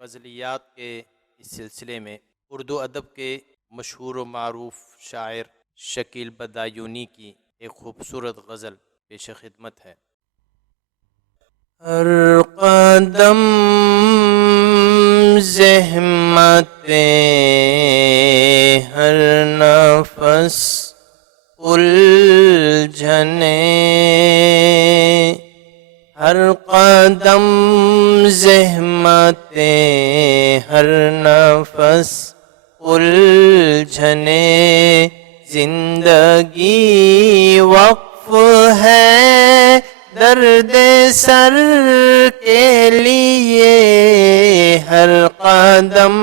غزلیات کے اس سلسلے میں اردو ادب کے مشہور و معروف شاعر شکیل بدایونی کی ایک خوبصورت غزل پیش خدمت ہے۔ ہر قدم زحمتیں، ہر نفس الجھنیں، ہر قدم زحمتیں، ہر نفس الجھنیں، زندگی وقف ہے درد سر کے لیے، ہر قدم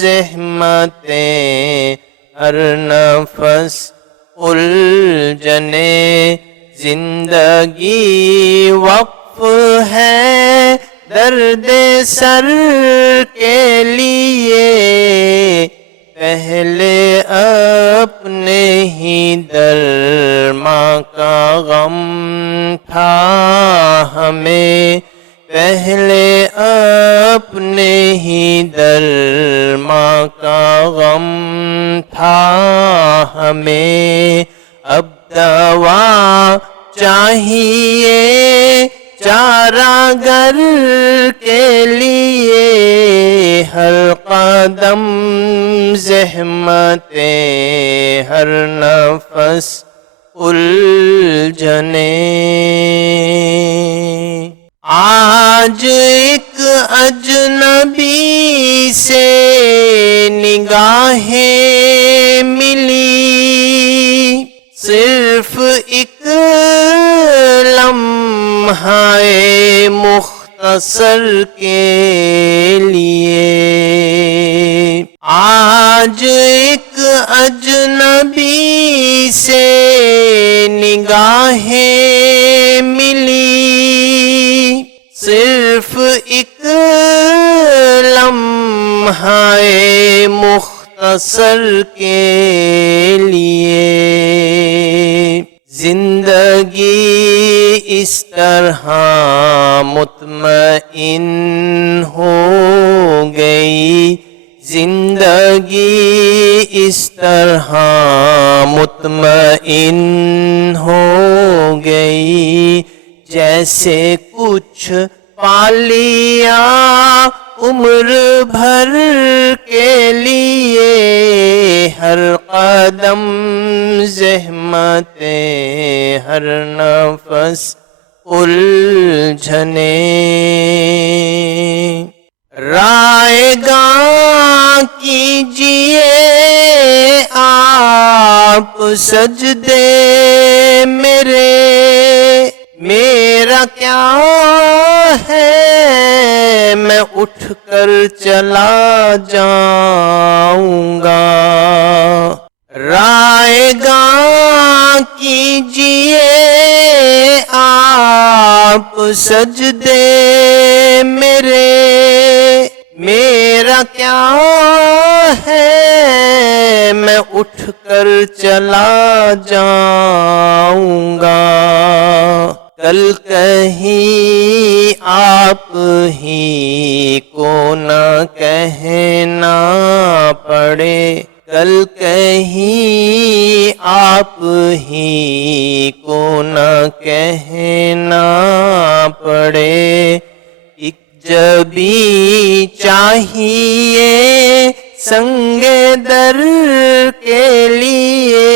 زحمتیں، ہر نفس الجھنیں، زندگی وقف ہے درد سر کے لیے، پہلے اپنے ہی درماں کا غم تھا ہمیں، پہلے اپنے ہی درماں کا غم تھا ہمیں، اب دوا چاہیے چارہ گر کے لیے، ہر قدم زحمتیں، ہر نفس الجھنیں۔ آج ایک اجنبی سے نگاہیں ملی، صرف ایک لمحہ مختصر کے لیے، آج ایک اجنبی سے نگاہیں ملی، صرف ایک لمحہ مختصر کے لیے، زندگی اس طرح مطمئن ہو گئی، زندگی اس طرح مطمئن ہو گئی، جیسے کچھ پا لیا عمر بھر کے لیے، ہر قدم زحمتیں، ہر نفس الجھنیں۔ رائے گاں کیجئے آپ سجدے میرے، میرا کیا ہے میں اٹھ کر چلا جاؤں گا، رائے گاں کیجئے آپ سجدے میرے، میرا کیا ہے میں اٹھ کر چلا جاؤں گا، کل کہیں آپ ہی کو نہ کہنا پڑے، کل کہیں آپ ہی کو نہ کہنا پڑے، ایک جبی چاہیے سنگ در کے لیے،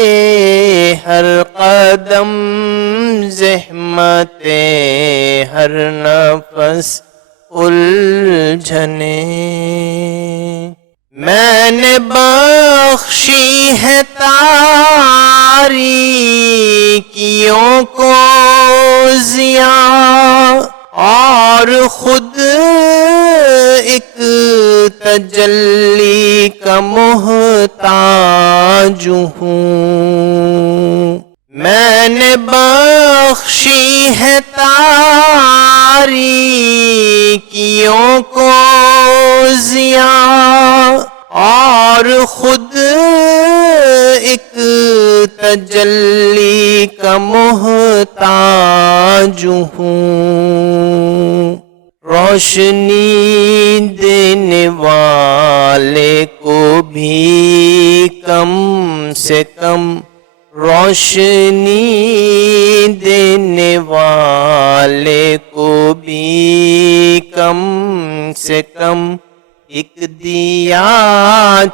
ہر قدم زحمتیں، ہر نفس الجھنیں۔ میں نے بخشی ہے تاریکیوں کو ضیاء، اور خود ایک تجلی کا محتاج ہوں، میں نے بخشی ہے تاریکیوں کو ضیاء، اور خود ایک تجلی کا محتاج ہوں، روشنی دے روشنی دینے والے کو بھی کم سے کم ایک دیا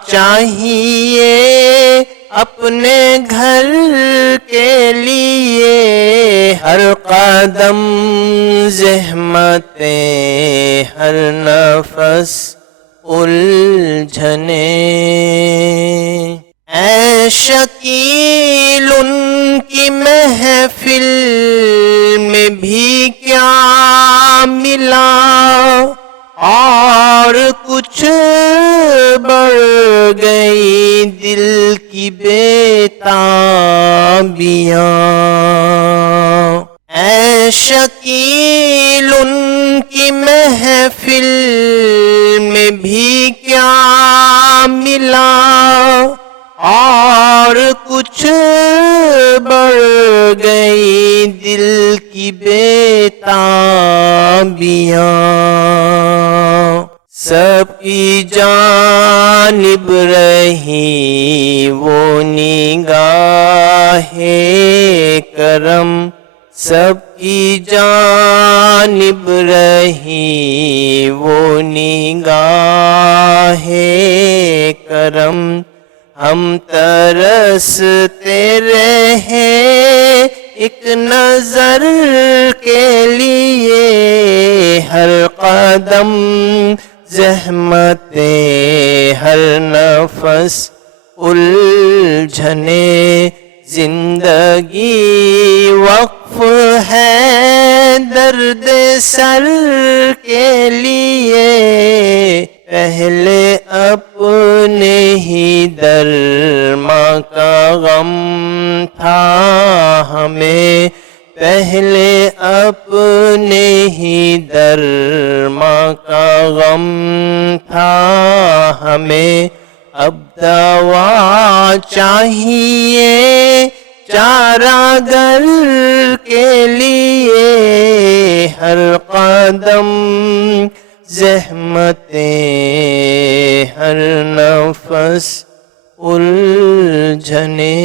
چاہیے اپنے گھر کے لیے، ہر قدم زحمتیں، ہر نفس الجھنے، اے شکیل ان کی محفل میں بھی کیا ملا، اور کچھ بڑھ گئی دل کی بے تابیاں، اے شکیل ان کی محفل میں بھی کیا ملا، اور کچھ بڑھ گئی دل کی بے تابیاں، سب کی جانب رہی وہ نگاہ کرم، سب کی جانب رہی وہ نگاہ کرم، ہم ترستے رہے ایک نظر کے لیے، ہر قدم زحمتیں، ہر نفس الجھنے، زندگی وقف ہے درد سر کے لیے، پہلے اپنے ہی درماں کا غم تھا ہمیں، پہلے اپنے ہی درماں کا غم تھا ہمیں، اب دوا چاہیے چارہ گر کے لیے، ہر قدم زحمتیں، ہر نفس الجھنے۔